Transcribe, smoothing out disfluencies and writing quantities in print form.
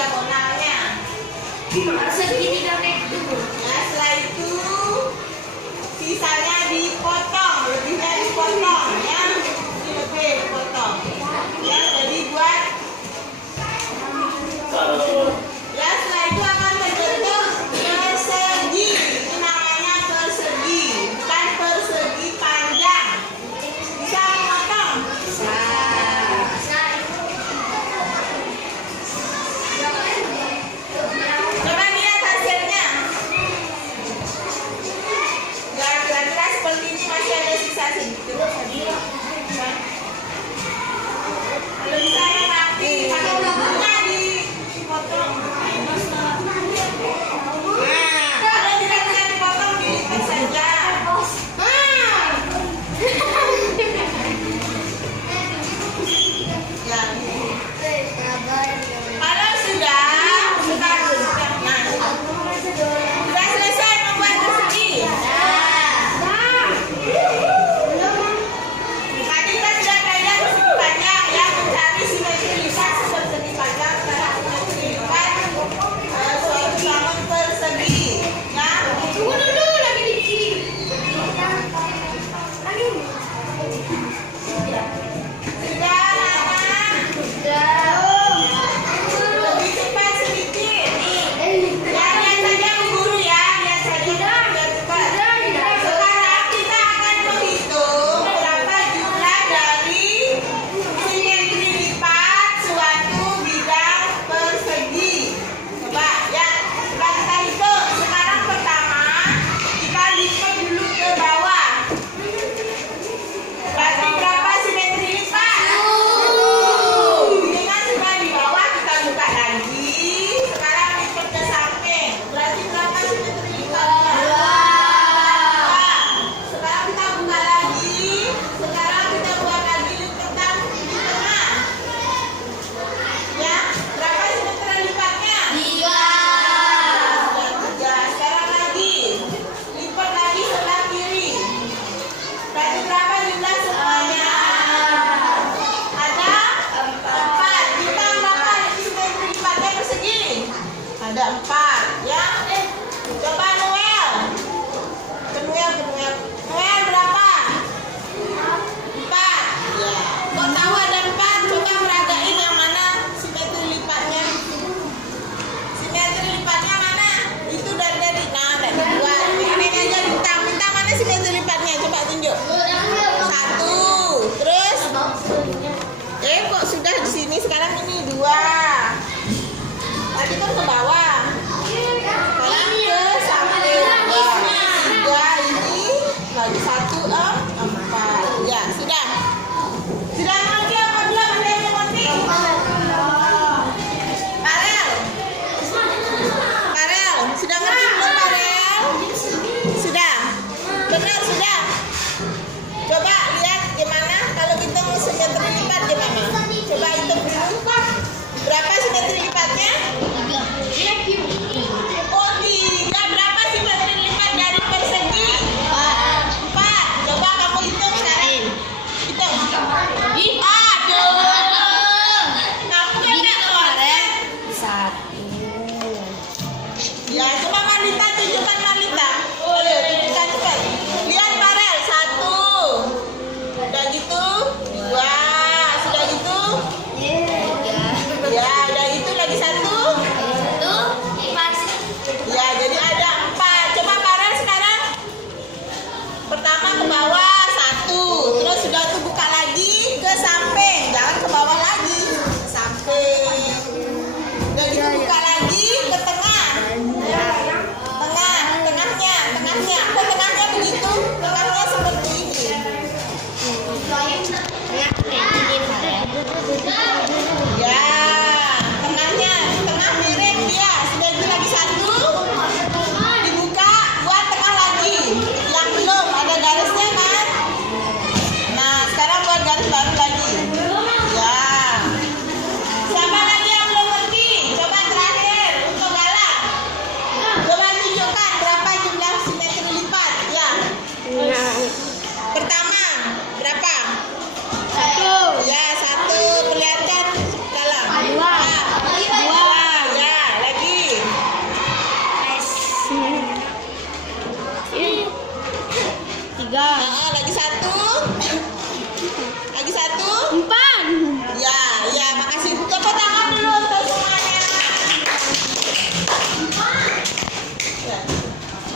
diagonalnya. Segini dan itu. Nah, setelah itu sisanya dipotong, lebihnya dipotong ya, ini lebih dipotong. Ya, jadi buat ya setelah itu akan terbentuk persegi. Ini namanya persegi, bukan persegi panjang. Bisa memotong? Coba lihat hasilnya. Ya, kira-kira seperti ini, masih ada sisa sedikit. Kalau bisa yang rapi, pakai bulunya dipotong. Nah, kalau tidak bisa dipotong, dilipat saja. Ya, kalau sudah selesai membuat persegi. Tadi kita sudah belajar persegi panjang ya, mencari simetri lipat persegi panjang dan simetri lipat suatu sama persegi. Ya, Tunggu dulu lagi dikirim. sudah Nana? Lebih cepat sedikit. Ya, lihat saja Bu Guru ya, lihat saja biar cepat. Sekarang kita akan menghitung berapa jumlah dari simetri lipat suatu bidang persegi. Coba ya, coba kita hitung. Sekarang pertama kita lipat dulu ke bawah. Berarti berapa simetri lipat? Ini kan sudah di bawah, kita buka lagi. Sekarang lipat ke samping. Berarti berapa simetri lipat? Sekarang kita buka lagi. Sekarang kita buat lagi lipatan di tengah. Ya, berapa simetri lipatnya? 3. Sekarang lagi lipat lagi sebelah kiri. Berarti berapa jumlah semuanya? Ada 4. Bintang berapa simetri lipatnya persegi? Ada 4 ya. Coba Noel. Noel berapa? 4. Ya. Kok tahu ada 4? Coba meragain yang mana simetri lipatnya. Simetri lipatnya mana? Itu dari nah, dari 2. Ini aja bintang. Bintang mana simetri lipatnya? Coba tunjuk. 1. Terus kok sudah di sini, sekarang ini 2. Tadi kan ke bawah. Sekarang ke samping 3 ini lagi 1 4. Ya, sudah. Sudah ngerti apa belum? Ada yang ngerti? Farel, sudah ngerti belum Farel? Sudah. Benar sudah. Coba lihat gimana kalau kita mau simetri lipat gimana? Coba hitung dulu. Berapa simetri lipatnya? Oh, 3. Berapa simetri lipat dari persegi? 4. Coba kamu hitung sekarang. Hitung. Aduh. Kamu kan nggak Farel. 1. Ya, coba Marlita, tunjukkan Marlita. Boleh, tunjukkan cepat. Lihat Farel, 1. Udah gitu, 2. Sudah gitu. Ya, udah gitu lagi 1. Ya, jadi ada 4. Coba Farel sekarang. Pertama ke bawah 1. Terus sudah tuh buka lagi ke samping. Jangan ke bawah lagi. Samping. Udah gitu buka lagi ke tengah. Tengahnya. Kok tengahnya begitu? Tengahnya seperti ini. Ya, tengahnya, tengah miring dia. Sudah itu lagi 1. Dibuka, buat tengah lagi. Yang belum ada garisnya kan? Nah, sekarang buat garis baru lagi. Ya. Siapa lagi yang belum ngerti? Coba terakhir untuk Galang. Coba tunjukkan berapa jumlah simetri lipat. Ya. Pertama, berapa? 1. Ya, 1. Perlihatkan Galang. 2. Ya. Lagi satu. 4.